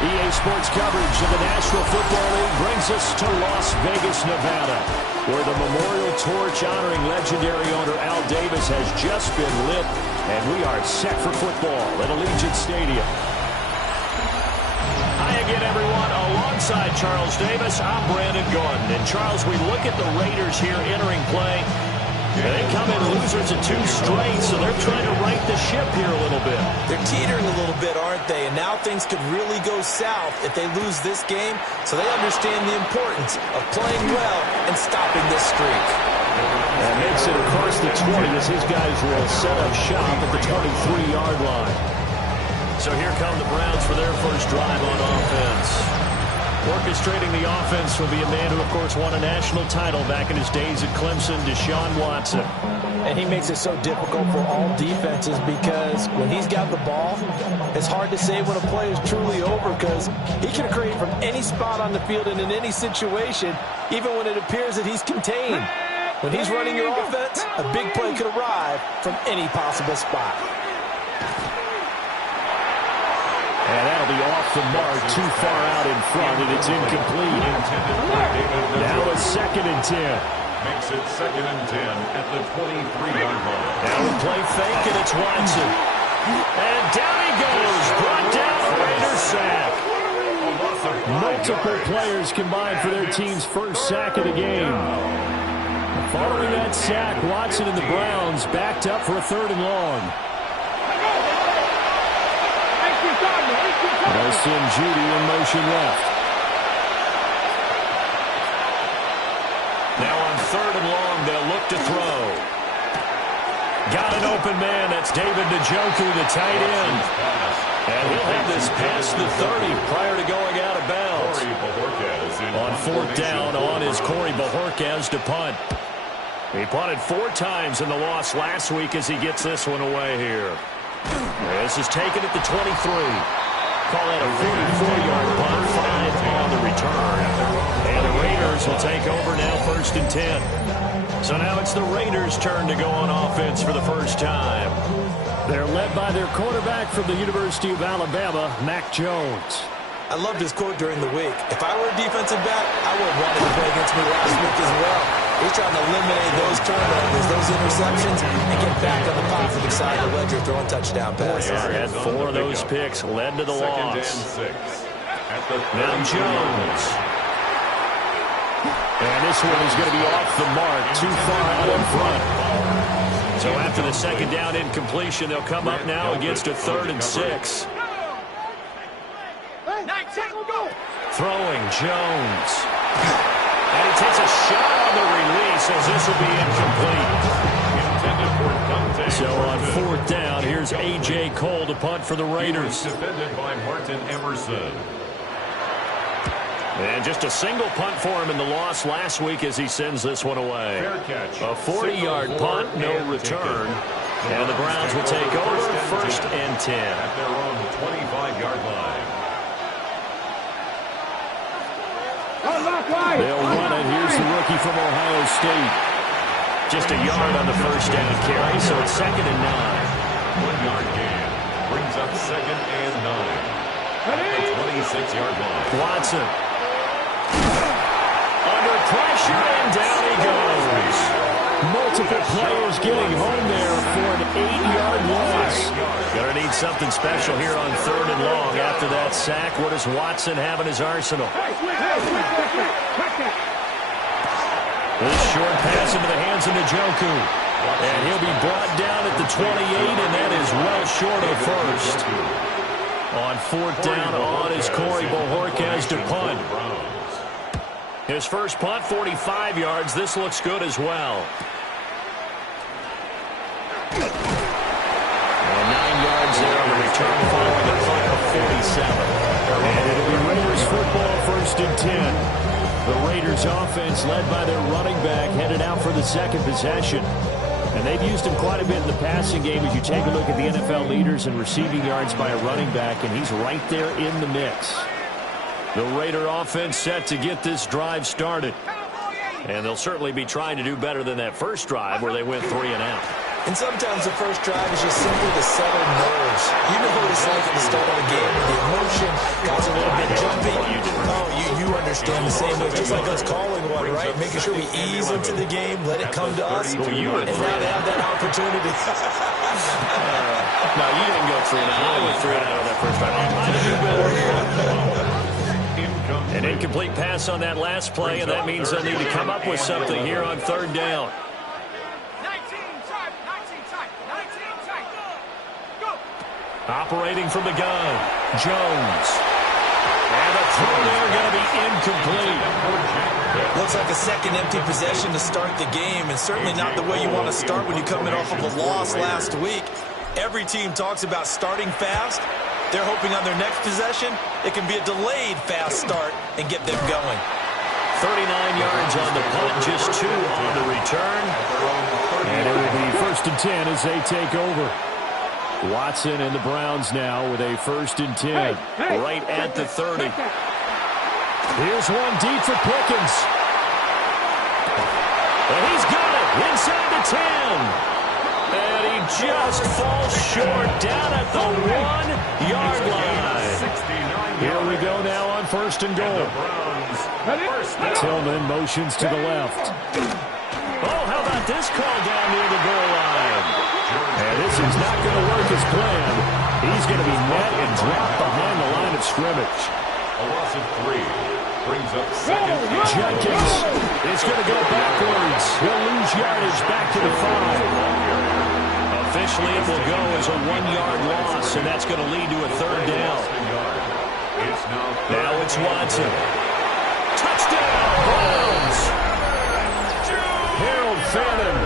EA Sports coverage of the National Football League brings us to Las Vegas, Nevada, where the memorial torch honoring legendary owner Al Davis has just been lit, and we are set for football at Allegiant Stadium. Hi again, everyone. Alongside Charles Davis, I'm Brandon Gordon. And, Charles, we look at the Raiders here entering play. They come in losers of 2 straight, so they're trying to right the ship here a little bit. They're teetering a little bit, aren't they? And now things could really go south if they lose this game, so they understand the importance of playing well and stopping this streak. And makes it across the 20 as his guys will set up shop at the 23-yard line. So here come the Browns for their first drive on offense. Orchestrating the offense will be a man who, of course, won a national title back in his days at Clemson, Deshaun Watson. And he makes it so difficult for all defenses because when he's got the ball, it's hard to say when a play is truly over because he can create from any spot on the field and in any situation, even when it appears that he's contained. When he's running your offense, a big play could arrive from any possible spot. And that'll be off the mark, too far out in front, and it's incomplete. Now a 2nd and 10. Makes it 2nd and 10 at the 23-yard line. Now the play fake, and it's Watson. And down he goes, brought down a Raiders sack. Multiple players combined for their team's first sack of the game. Following that sack, Watson and the Browns backed up for a 3rd and long. They'll send Judy in motion left. Now on 3rd and long, they'll look to throw. Got an open man. That's David Njoku, the tight end. And he'll have this past the 30 prior to going out of bounds. On 4th down, on is Corey Bojorquez to punt. He punted 4 times in the loss last week as he gets this one away here. This is taken at the 23. Call that a 44-yard punt, 5 on the return. And the Raiders will take over now 1st and 10. So now it's the Raiders' turn to go on offense for the first time. They're led by their quarterback from the University of Alabama, Mac Jones. I loved his quote during the week. If I were a defensive back, I would have wanted to play against me last week as well. He's trying to eliminate those turnovers, those interceptions, and get back on the positive side of the ledger throwing touchdown passes. Had 4 of those picks led to the loss. Now Jones. And this one is going to be off the mark, too far out in front. So after the 2nd down incompletion, they'll come up now against a 3rd and 6. Throwing Jones. And he takes a shot on the release as this will be incomplete. So on 4th down, here's A.J. Cole to punt for the Raiders. Defended by Martin Emerson. And just a single punt for him in the loss last week as he sends this one away. A 40-yard punt, no return. And the Browns will take over 1st and 10. At their own 25-yard line. They'll run it. Here's the rookie from Ohio State. Just a yard on the 1st down carry, so it's 2nd and 9. 1-yard gain brings up 2nd and 9. at the 26-yard line. Watson. Under pressure, and down he goes. Multiple players getting home there for an 8-yard loss. Gonna need something special here on 3rd and long. After that sack, what does Watson have in his arsenal? This short pass into the hands of Njoku. And he'll be brought down at the 28, and that is well short of first. On 4th down, on is Corey Bojorquez to punt. His first punt, 45 yards. This looks good as well. And 9 yards there on the return following a punt of 47. And it'll be Raiders football, 1st and 10. The Raiders offense led by their running back headed out for the second possession. And they've used him quite a bit in the passing game as you take a look at the NFL leaders in receiving yards by a running back, and he's right there in the mix. The Raider offense set to get this drive started. And they'll certainly be trying to do better than that first drive where they went 3 and out. And sometimes the first drive is just simply to settle nerves. You know what it's like at the start of the game where the emotion got a little bit jumpy. Oh, you understand the same way. Just like us calling one, right? Making sure we ease into the game, let it come to us, and now they have that opportunity. No, you didn't go 3 and out. I went 3 and out on that first drive. An incomplete pass on that last play, and that means they'll need to come up with something here on 3rd down. Operating from the gun, Jones. And the throw there going to be incomplete. Looks like a second empty possession to start the game, and certainly not the way you want to start when you come in off of a loss last week. Every team talks about starting fast. They're hoping on their next possession, it can be a delayed fast start and get them going. 39 yards on the punt, just 2 on the return. And it will be 1st and 10 as they take over. Watson and the Browns now with a 1st and 10, right at the 30. Here's one deep for Pickens. And he's got it inside the 10. And he just falls short down at the 1-yard line. Here we go now on 1st and goal. Tillman motions to the left. Oh, how about this call down near the goal line? And this is not going to work as planned. He's going to be met and dropped behind the line of scrimmage. A loss of 3 brings up 2nd. Jenkins is going to go backwards. He'll lose yardage back to the 5. Officially, it will go as a 1-yard loss, and that's going to lead to a 3rd down. Now it's Watson. Touchdown, Browns! Harold Fannin,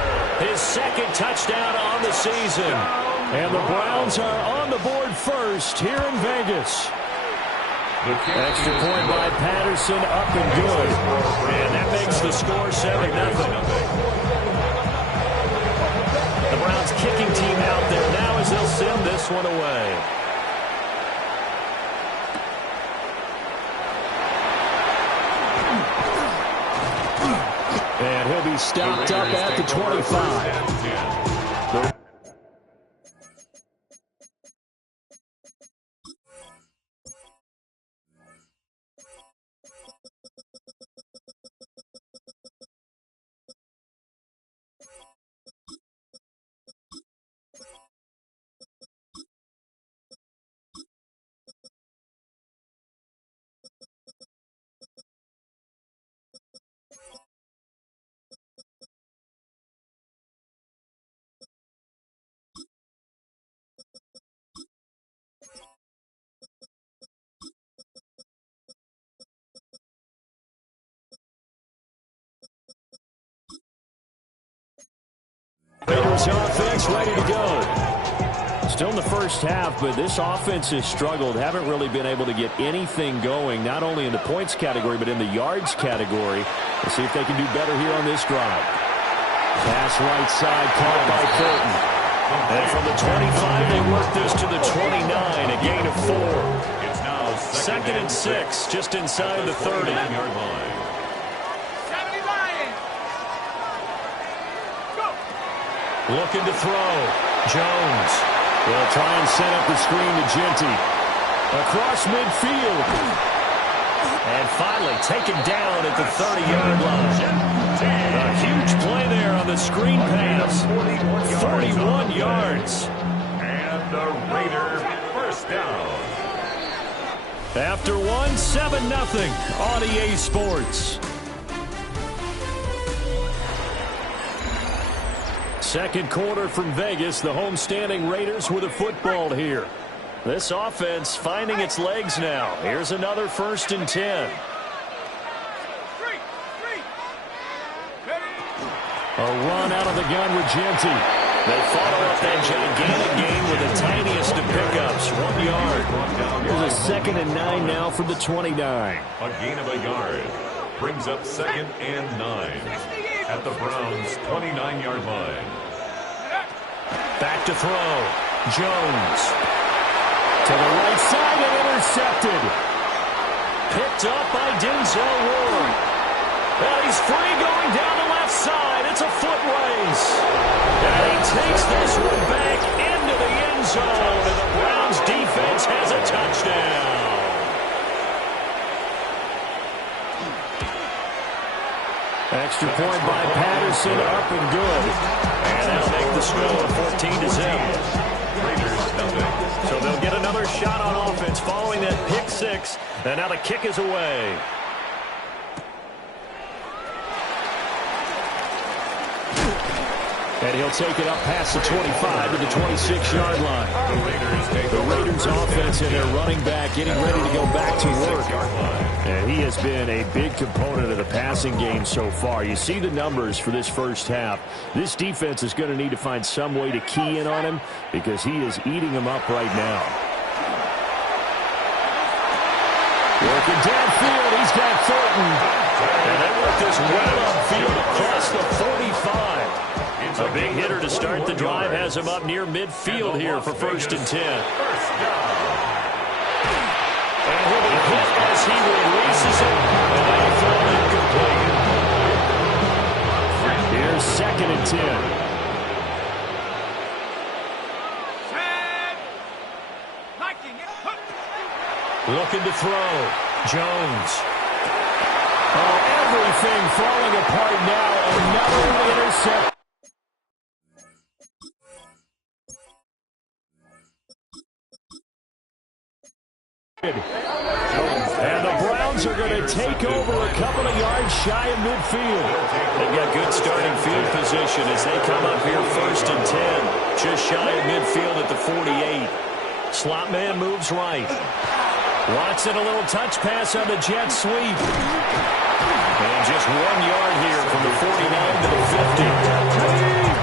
his 2nd touchdown on the season. And the Browns are on the board first here in Vegas. Extra point by Patterson, up and good. And that makes the score 7-0. The Browns kicking team out there now as they'll send this one away. And he'll be stopped up at the 25. Raiders offense ready to go. Still in the first half, but this offense has struggled. Haven't really been able to get anything going, not only in the points category, but in the yards category. Let's see if they can do better here on this drive. Pass right side, caught by Fulton. And from the 25, they work this to the 29, a gain of 4. It's now 2nd and 6, just inside the 30-yard line. Looking to throw. Jones will try and set up the screen to Genty. Across midfield. And finally taken down at the 30-yard line. A huge play there on the screen pass. 41 yards. And the Raiders first down. After one, 7-0 on EA Sports. Second quarter from Vegas. The homestanding Raiders with a football here. This offense finding its legs now. Here's another 1st and 10. A run out of the gun with Genty. They follow up that gigantic gain with the tiniest of pickups, 1 yard. Here's a 2nd and 9 now from the 29. A gain of a yard. Brings up 2nd and 9 at the Browns' 29-yard line. Back to throw. Jones. To the right side and intercepted. Picked up by Denzel Ward. And he's free going down the left side. It's a foot race. And he takes this one back into the end zone. And the Browns defense has a touchdown. Extra point by Patterson, up and good. And that'll make the score 14-0. So they'll get another shot on offense following that pick six. And now the kick is away. And he'll take it up past the 25 to the 26-yard line. The Raiders offense and their running back getting ready to go back to work. And he has been a big component of the passing game so far. You see the numbers for this first half. This defense is going to need to find some way to key in on him because he is eating them up right now. Working downfield, he's got Thornton. And they work this well upfield across the 45. A big hitter to start the drive has him up near midfield here for 1st and 10. And he'll be hit as he releases it. And they'll throw it incomplete. Here's 2nd and 10. Looking to throw. Jones. Oh, everything falling apart now. Another intercept. And the Browns are going to take over a couple of yards shy of midfield. They've got good starting field position as they come up here 1st and 10. Just shy of midfield at the 48. Slot man moves right. Watson a little touch pass on the jet sweep. And just 1 yard here from the 49 to the 50.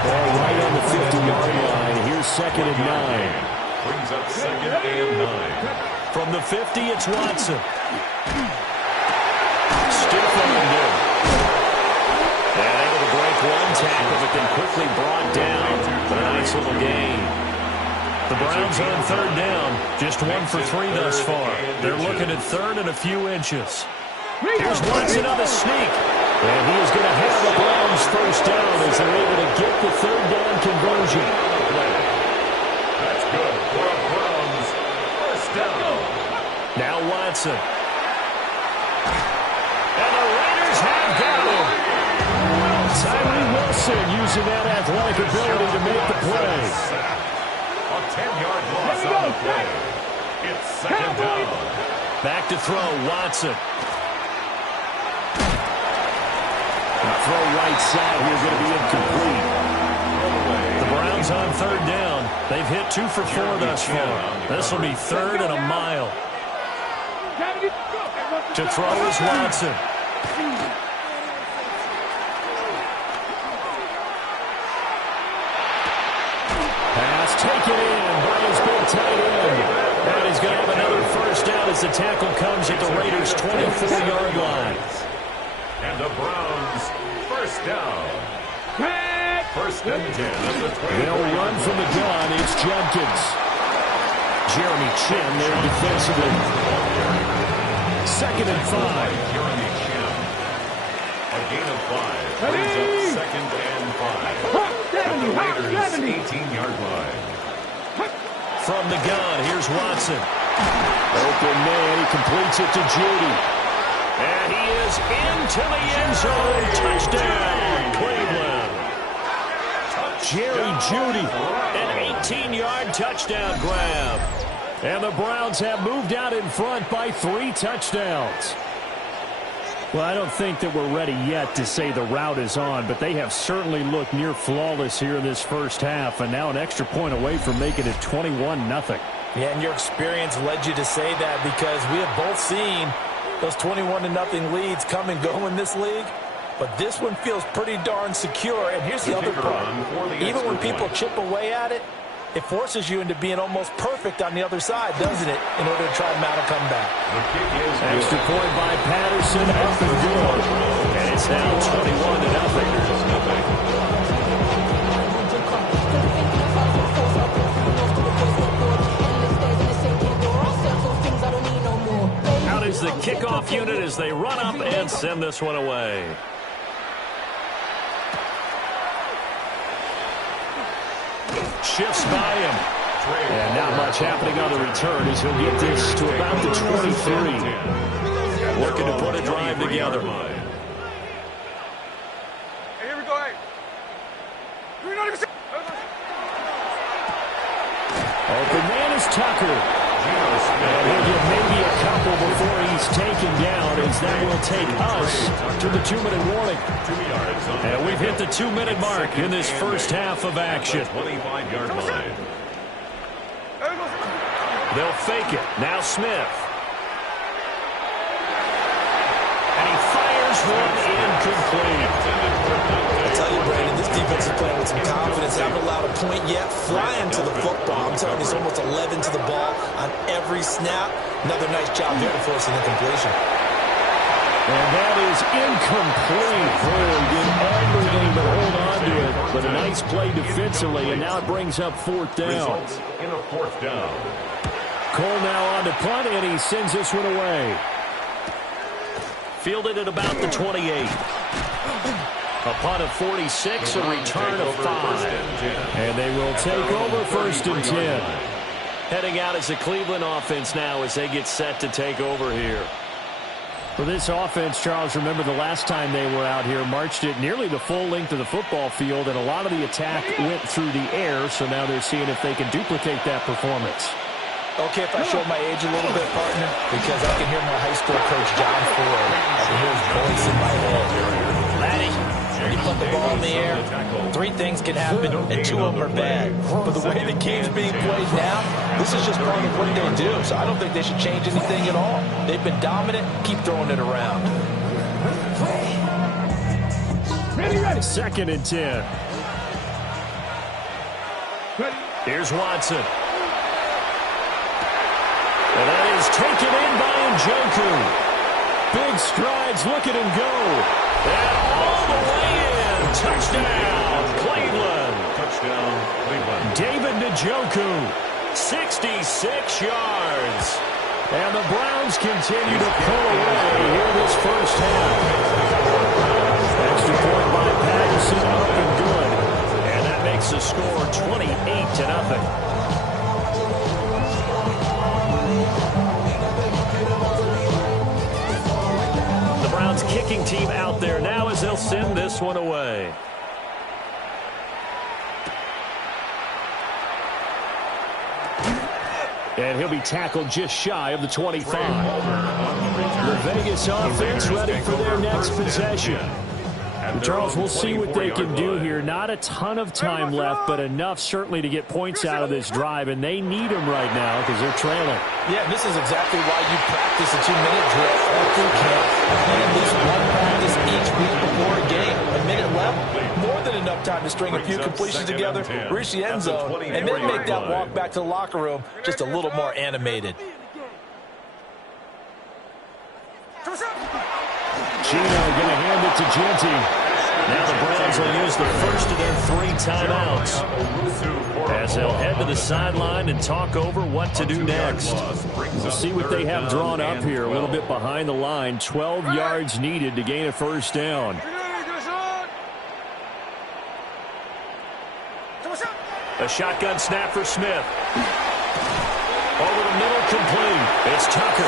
Ball right on the 50-yard line. Here's 2nd and 9. Brings up 2nd and 9. From the 50, it's Watson. Stiff armed him. And able to break one tackle, but then quickly brought down. But a nice little gain. The Browns on 3rd down. Just 1 for 3 thus far. They're looking at 3rd and a few inches. Here's Watson on the sneak. And he is going to have the Browns 1st down as they're able to get the 3rd down conversion. That's good for a Browns 1st down. Now Watson. And the Raiders have got him. Tyree Wilson using that athletic ability to make the play. A 10-yard loss on the play. It's 2nd down. Back to throw, Watson. And throw right side here is going to be incomplete. The Browns on 3rd down. They've hit 2 for 4 thus far. This will be 3rd and a mile. To throw is Watson. Pass taken in by his big tight end. And he's going to have another 1st down as the tackle comes at the Raiders' 24-yard line. And the Browns 1st down. 1st and 10 at the 20. They'll run from the gun. It's Jenkins. Jeremy Chin there defensively. 2nd and 5. Jeremy Chin. A gain of 5. Brings up 2nd and 5. At the Raiders' 18-yard line. From the gun, here's Watson. Open man, he completes it to Judy. And he is into the end zone. Touchdown, Cleveland. Jerry Judy, an 18-yard touchdown grab. And the Browns have moved out in front by 3 touchdowns. Well, I don't think that we're ready yet to say the route is on, but they have certainly looked near flawless here in this first half, and now an extra point away from making it 21-0. Yeah, and your experience led you to say that because we have both seen those 21-0 leads come and go in this league. But this one feels pretty darn secure. And here's the other part. Even when people chip away at it, it forces you into being almost perfect on the other side, doesn't it, in order to try to mount a comeback. Extra point by Patterson, up and good. And it's now 21-0. Out is the kickoff unit as they run up and send this one away. Shifts by him. And not much happening on the return as he'll get this to about the 23. Looking to put a drive together. Here we go. Open man is Tucker. And he'll get maybe a couple before he's taken down as that will take us to the 2-minute warning. And we've hit the 2-minute mark in this first half of action. 25-yard line. They'll fake it. Now Smith. And he fires one incomplete. I tell you, Brandon, this defense is playing with some confidence. They haven't allowed a point yet. Flying to the football. I'm telling you, it's almost 11 to the ball on every snap. Another nice job there to force an incompletion. And that is incomplete. Boy, did everything but hold on to it. But a nice play defensively, and now it brings up 4th down. Results in a 4th down. Cole now on to punt, and he sends this one away. Fielded at about the 28. A punt of 46, a return of 5. And they will take over 1st and 10. Heading out as the Cleveland offense now as they get set to take over here. For this offense, Charles, remember the last time they were out here, marched it nearly the full length of the football field, and a lot of the attack went through the air, so now they're seeing if they can duplicate that performance. Okay, if I show my age a little bit, partner, because I can hear my high school coach, John Ford. I can hear his voice in my head. Laddie, when you put the ball in the air, 3 things can happen, and 2 of them are bad. But the way the game's being played now, this is just part of what they do. So I don't think they should change anything at all. They've been dominant. Keep throwing it around. Ready. 2nd and 10. Here's Watson. And that is taken in by Njoku. Big strides, look at him go. And all the way in. Touchdown, Cleveland. Touchdown, Cleveland. David Njoku, 66 yards. And the Browns continue to pull away here this first half. Extra point by Patterson, up and good. And that makes the score 28-0. Kicking team out there now as they'll send this one away. And he'll be tackled just shy of the 25. The Vegas offense ready for their next possession. Charles, we'll see what they can do here. Not a ton of time left, but enough certainly to get points out of this drive, and they need them right now because they're trailing. Yeah, this is exactly why you practice a 2-minute drill every camp and at least one practice each week before a game. A minute left, more than enough time to string a few completions together, reach the end zone, and then make that walk back to the locker room just a little more animated. Gino going to hand it to Genty. Now the Browns will use the first of their 3 timeouts as they'll head to the sideline and talk over what to do next. We'll see what they have drawn up here. A little bit behind the line. 12 yards needed to gain a 1st down. A shotgun snap for Smith. Over the middle, complete. It's Tucker.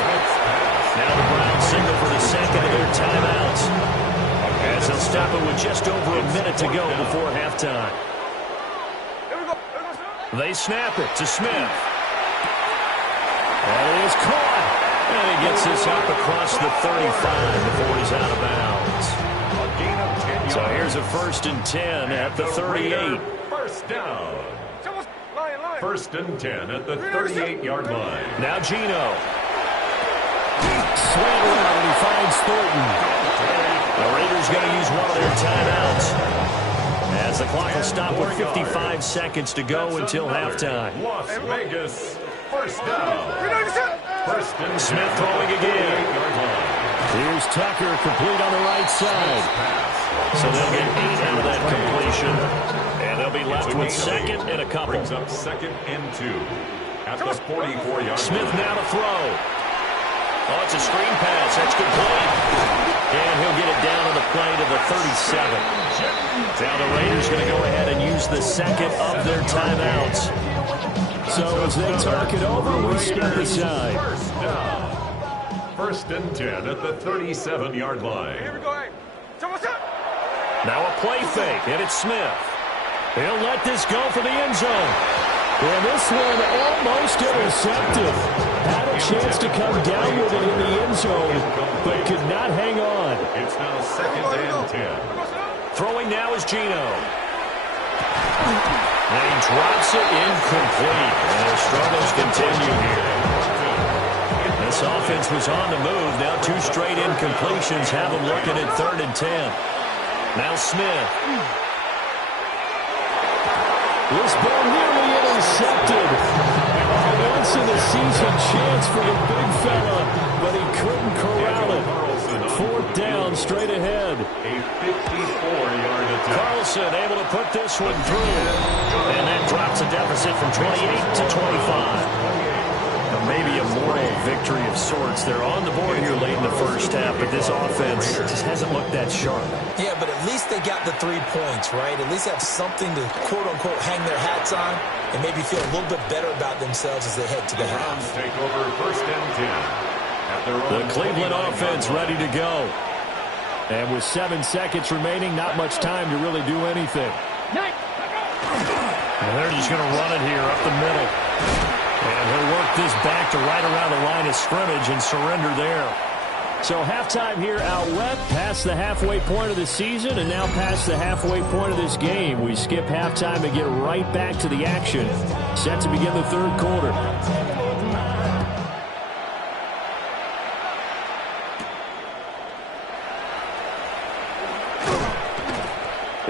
Now the Browns signal for the second of their timeouts, as they'll stop it with just over a minute to go before halftime. They snap it to Smith. And it is caught. And he gets this up across the 35 before he's out of bounds. So here's a 1st and 10 at the 38. First down. 1st and 10 at the 38-yard line. Now Geno. Swing around and he finds Thornton. The Raiders going to use one of their timeouts, as the clock will stop with 55 seconds to go until halftime. Las Vegas, first down. First and Smith throwing again. Here's Tucker, complete on the right side. So they'll get 8 out of that completion, and they'll be left with 2nd and a couple. Brings up 2nd and 2 at the 44-yard line. Smith now to throw. Oh, it's a screen pass. That's complete. And he'll get it down to the play to the 37. Now the Raiders going to go ahead and use the 2nd of their timeouts. So as they talk it over, we step aside. First down. 1st and 10 at the 37-yard line. Here we go. Now a play fake, and it's Smith. He'll let this go for the end zone. And this one almost intercepted. Had a chance to come down with it in the end zone, but could not hang on. It's now 2nd and 10. Throwing now is Geno. And he drops it incomplete. And their struggles continue here. This offense was on the move. Now 2 straight incompletions have them looking at 3rd and 10. Now Smith. This ball nearly intercepted. A once in a season chance for the big fella, but he couldn't corral it. 4th down straight ahead. A 54-yard attempt. Carlson able to put this one through. And that drops a deficit from 28 to 25. Maybe a moral victory of sorts. They're on the board here late in the first half, but this offense just hasn't looked that sharp. Yeah, but at least they got the 3 points, right? At least have something to, quote-unquote, hang their hats on and maybe feel a little bit better about themselves as they head to the half. Take over 1st and 10. At their The own Cleveland offense ready to go. And with 7 seconds remaining, not much time to really do anything. And they're just going to run it here up the middle. And he'll work this back to right around the line of scrimmage and surrender there. So halftime here out west, past the halfway point of the season, and now past the halfway point of this game. We skip halftime and get right back to the action. Set to begin the 3rd quarter.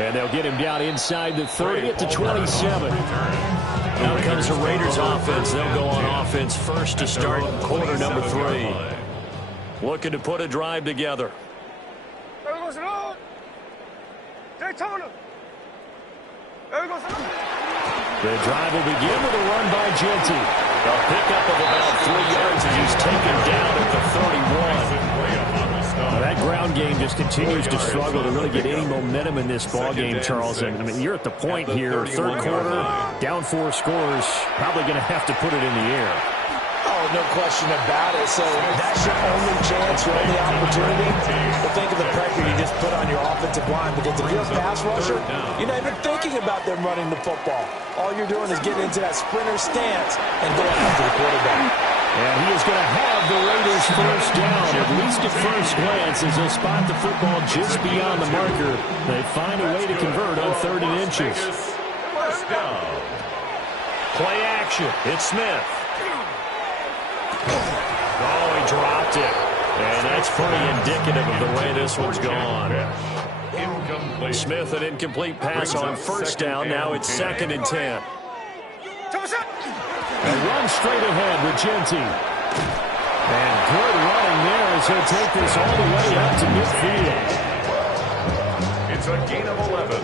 And they'll get him down inside the 30 at the 27. Now comes the Raiders offense. They'll go on offense first to start quarter number 3. Looking to put a drive together. The drive will begin with a run by Genty. A pickup of about 3 yards as he's taken down at the 31. That ground game just continues to struggle to really get any momentum in this ball game, Charles. And I mean, you're at the point here, 3rd quarter, down 4 scores, probably going to have to put it in the air. Oh, no question about it. So that's your only chance, your only opportunity. But think of the pressure you just put on your offensive line, because if you're a pass rusher, you're not even thinking about them running the football. All you're doing is getting into that sprinter stance and going after the quarterback. And he is going to have the Raiders first down, at least at first glance, as they'll spot the football just beyond the marker. They find a way to convert on 3rd and inches. First down. Play action. It's Smith. Oh, he dropped it. And that's pretty indicative of the way this one's gone. Incomplete. Smith, an incomplete pass on 1st down. Now it's 2nd and 10. And run straight ahead with Genty. And good running there as he'll take this all the way up to midfield. It's a gain of 11.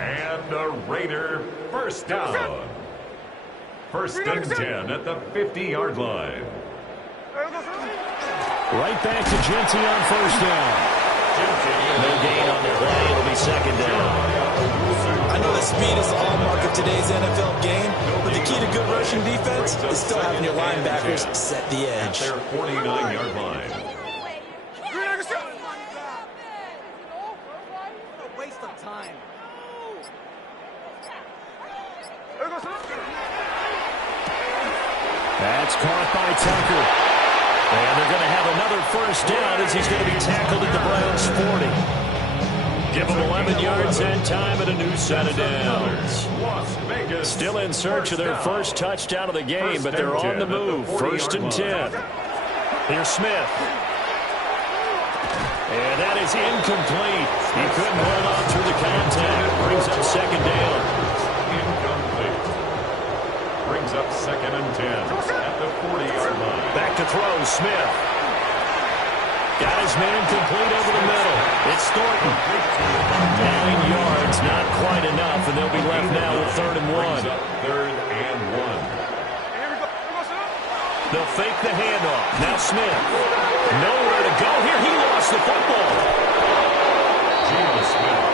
And a Raider first down. 1st and 10 at the 50-yard line. Right back to Genty on 1st down. No gain on the play. It'll be 2nd down. I know the speed is the hallmark of for today's NFL game, but the key to good rushing defense is still having your linebackers set the edge. At their 49-yard line. Waste of time. That's caught by Tucker. And they're going to have another first down as he's going to be tackled at the Browns' 40. Give them 11 yards and time and a new set of downs. Still in search of their first touchdown of the game, but they're on the move. First and 10. Here's Smith. And that is incomplete. He couldn't hold on through the contact. Brings up second down. Incomplete. Brings up second and 10 at the 40-yard line. Back to throw, Smith. Got his man complete over the middle. It's Thornton. 9 yards, not quite enough, and they'll be left now with third and 1. Third and 1. They'll fake the handoff. Now Smith. Nowhere to go here. He lost the football. Geno Smith.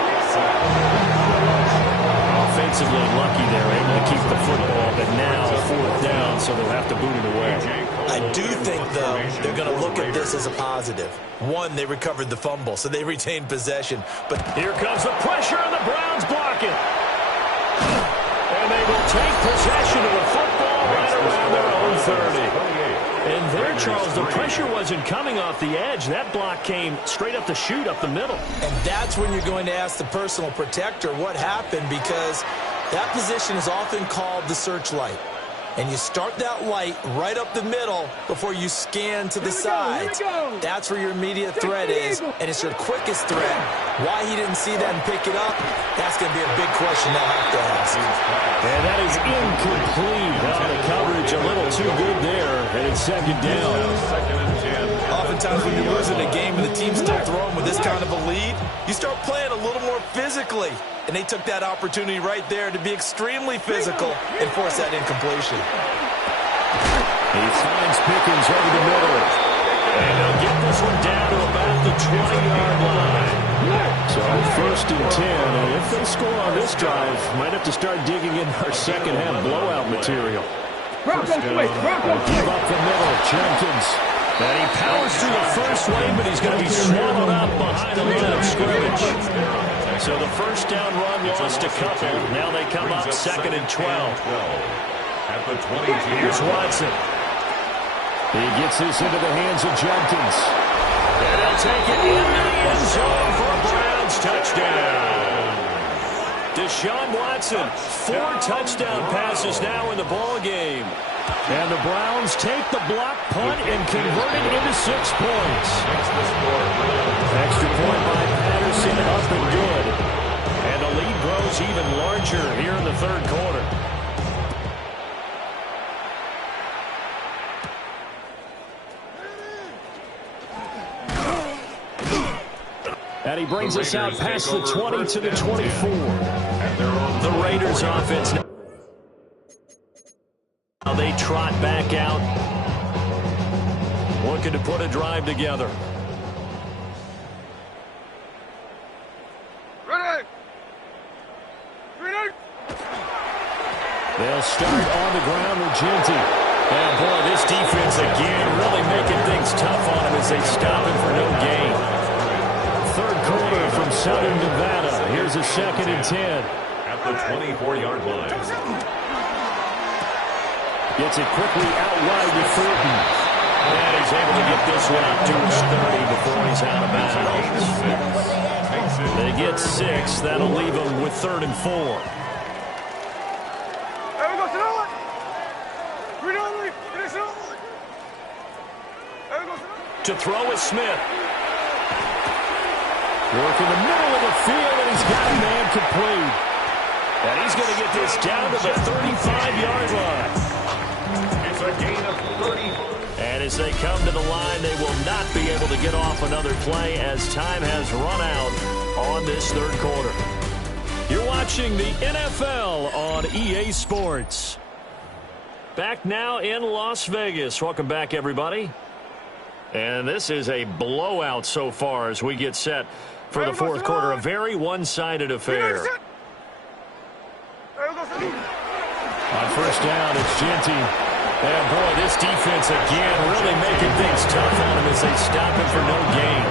Offensively lucky they're able to keep the football, but now fourth down, so they'll have to boot it away. I do think, though, they're going to look at this as a positive. One, they recovered the fumble, so they retained possession. But here comes the pressure, and the Browns block it. And they will take possession of the football right around their own 30. And there, Charles, the pressure wasn't coming off the edge. That block came straight up the chute, up the middle. And that's when you're going to ask the personal protector what happened, because that position is often called the searchlight. And you start that light right up the middle before you scan to the sides. That's where your immediate threat is, and it's your quickest threat. Why he didn't see that and pick it up, that's going to be a big question they'll have to ask. And that is incomplete. Well, the coverage a little too good there, and it's second down. Second and 10. Oftentimes when you're losing a game and the team's still throwing with this kind of a lead, you start playing a little more physically. And they took that opportunity right there to be extremely physical and force that incompletion. He finds Pickens over the middle. And they'll get this one down to about the 20-yard line. So first and 10. And if they score on this drive, might have to start digging in our second half blowout material. Give up the middle. Jenkins. And he powers through the first wave, but he's going to be swallowed up behind the line of scrimmage. So the first down run lost a couple. Now they come up second and 12. At the 22. Here's Watson. He gets this into the hands of Jenkins. And he'll take it into the end zone for a Browns touchdown. Deshaun Watson, 4 touchdown passes now in the ball game. And the Browns take the block punt and convert it into 6 points. Extra point by Patterson, up and good. And the lead grows even larger here in the third quarter. And he brings us out past the 20 to the 24. The Raiders offense now. They trot back out, looking to put a drive together. They'll start on the ground with Genty. And boy, this defense again really making things tough on him as they stop him for no gain. Third quarter from Southern Nevada. Here's a second and 10. At the 24-yard line. Gets it quickly out wide to Thornton. And he's able to get this one up to his 30 before he's out of bounds. They get 6. That'll leave them with third and 4. To throw is Smith. Work in the middle of the field, and he's got a man complete. And he's going to get this down to the 35-yard line. It's a gain of 30. And as they come to the line, they will not be able to get off another play as time has run out on this third quarter. You're watching the NFL on EA Sports. Back now in Las Vegas. Welcome back, everybody. And this is a blowout so far as we get set for the fourth quarter. A very one-sided affair. On first down, it's Genty. And, boy, this defense again really making things tough on him as they stop him for no gain.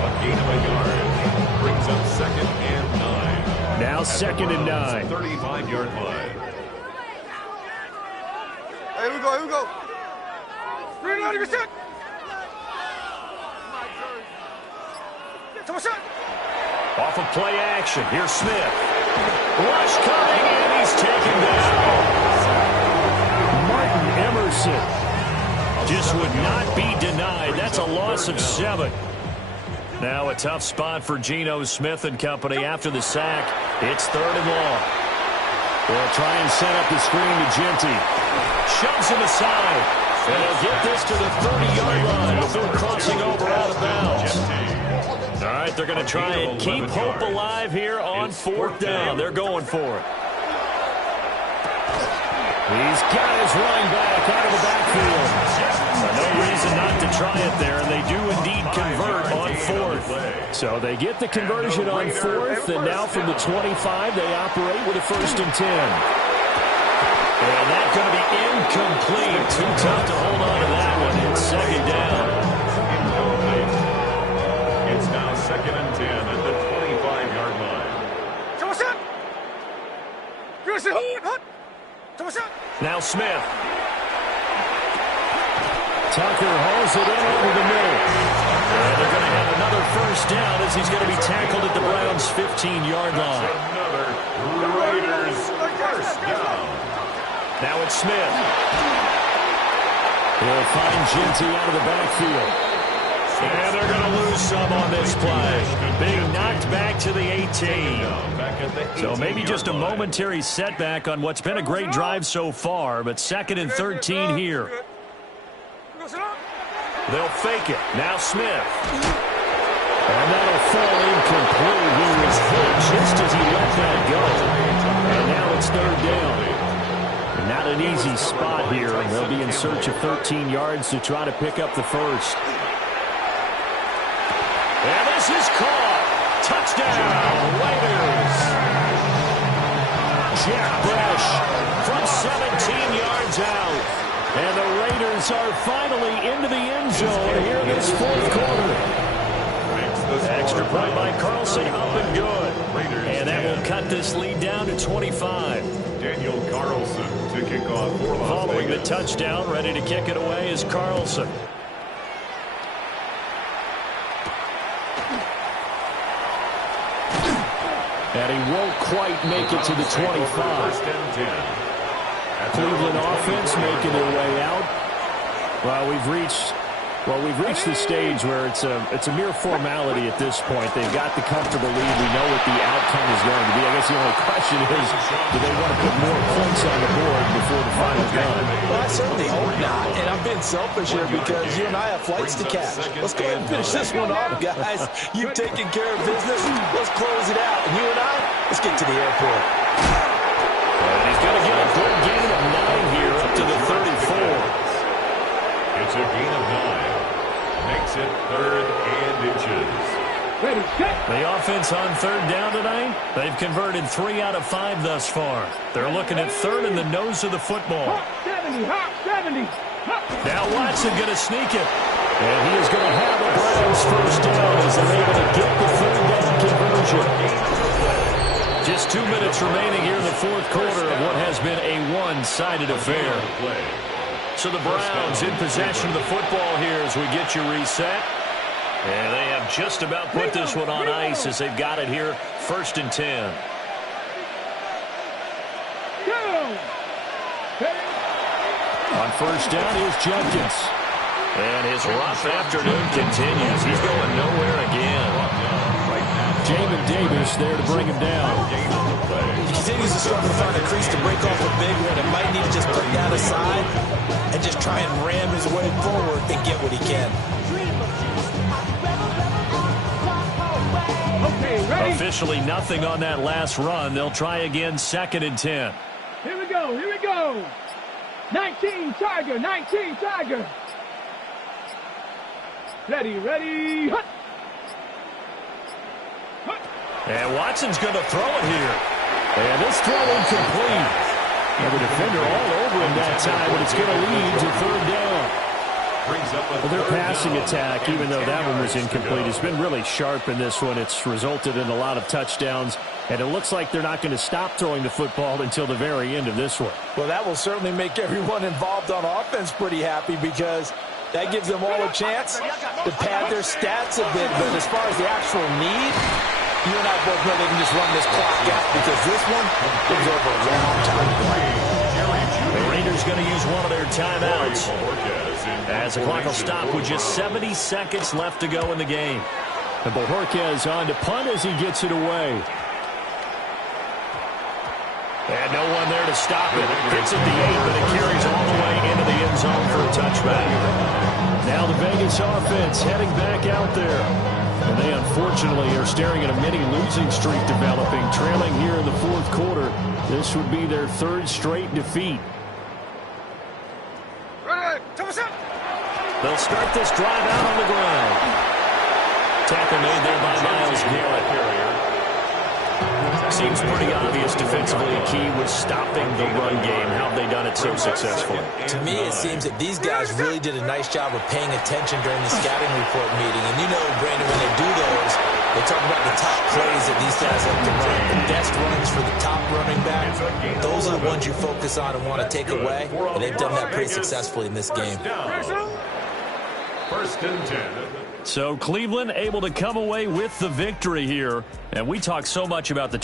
A gain of a yard brings up 2nd and 9. Now 2nd and 9. 35-yard line. Here we go. Reloading your shot. Off of play action. Here's Smith. Rush coming, and he's taken down. Martin Emerson just would not be denied. That's a loss of 7. Now a tough spot for Geno Smith and company after the sack. It's 3rd and long. They'll try and set up the screen to Genty. Shoves him aside. And he'll get this to the 30-yard line before crossing over out of bounds. All right, they're going to try and keep hope alive here on 4th down. They're going for it. He's got his running back out of the backfield. No reason not to try it there, and they do indeed convert on 4th. So they get the conversion on 4th, and now from the 25, they operate with a 1st and 10. And that's going to be incomplete. Too tough to hold on to that one. It's 2nd down. It's now 2nd and 10 at the 25-yard line. Now Smith. Tucker hauls it in over the middle. And they're going to have another 1st down as he's going to be tackled at the Browns' 15-yard line. Another Raiders 1st down. Now it's Smith. He'll find Genty out of the backfield. And they're going to lose some on this play. Being knocked back to the 18. So maybe just a momentary setback on what's been a great drive so far, but 2nd and 13 here. They'll fake it. Now Smith. And that'll fall incomplete. He was hit just as he let that go. And now it's 3rd down. Not an easy spot here. They'll be in search of 13 yards to try to pick up the 1st. And this is caught. Touchdown, Raiders. Jack Brash from 17 yards out. And the Raiders are finally into the end zone here in this 4th quarter. Extra point by Carlson, up and good. And that will cut this lead down to 25. Daniel Carlson to kick off for Las Following Vegas. the touchdown, ready to kick it away is Carlson. And he won't quite make it to the 25. Cleveland offense making their way out. Well, we've reached the stage where it's a mere formality at this point. They've got the comfortable lead. We know what the outcome is going to be. I guess the only question is, do they want to put more points on the board before the final gun? Well, I certainly hope not. And I'm being selfish here because you and I have flights to catch. Let's go ahead and finish this one off, guys. You've taken care of business. Let's close it out. And you and I, let's get to the airport. And he's going to get a good gain of 9 here up to the 34. It's a gain of 9. Makes it 3rd and inches. The offense on 3rd down tonight, they've converted 3 out of 5 thus far. They're looking at 3rd in the nose of the football. 70. Now Watson going to sneak it. And he is going to have a Browns 1st down as they're able to get the 3rd down conversion. Just 2 minutes remaining here in the 4th quarter of what has been a one-sided affair. So the Browns in possession of the football here as we get you reset. And they have just about put this one on ice as they've got it here, 1st and 10. On 1st down, here's Jenkins. And his rough afternoon continues. He's going nowhere again. Jamin Davis there to bring him down. He continues to struggle to find a crease to break off a big one and might need to just put that aside and just try and ram his way forward and get what he can. Okay, ready? Officially nothing on that last run. They'll try again, 2nd and 10. Here we go. 19 Tiger. Ready. Hut. And Watson's going to throw it here. And this throw incomplete. And the defender all over him that time, but it's going to lead to third down. Well, their passing attack, even though that one was incomplete, has been really sharp in this one. It's resulted in a lot of touchdowns, and it looks like they're not going to stop throwing the football until the very end of this one. Well, that will certainly make everyone involved on offense pretty happy because that gives them all a chance to pad their stats a bit. But as far as the actual need, you and I both know they can just run this clock out because this one is over a long time ago. The Raiders going to use one of their timeouts as the clock will stop with just 70 seconds left to go in the game. And Bojorquez on to punt as he gets it away. And no one there to stop it. Hits at the 8, but it carries all the way into the end zone for a touchback. Now the Vegas offense heading back out there. And they unfortunately are staring at a mini losing streak developing, trailing here in the fourth quarter. This would be their third straight defeat. They'll start this drive out on the ground. Tackle made there by Myles Garrett. Seems pretty obvious defensively a key was stopping the run game. How have they done it so successfully? To me, it seems that these guys really did a nice job of paying attention during the scouting report meeting. And you know, Brandon, when they do those, they talk about the top plays that these guys like to run. The best runs for the top running back. Those are the ones you focus on and want to take away. And they've done that pretty successfully in this game. First and 10. So Cleveland able to come away with the victory here. And we talk so much about the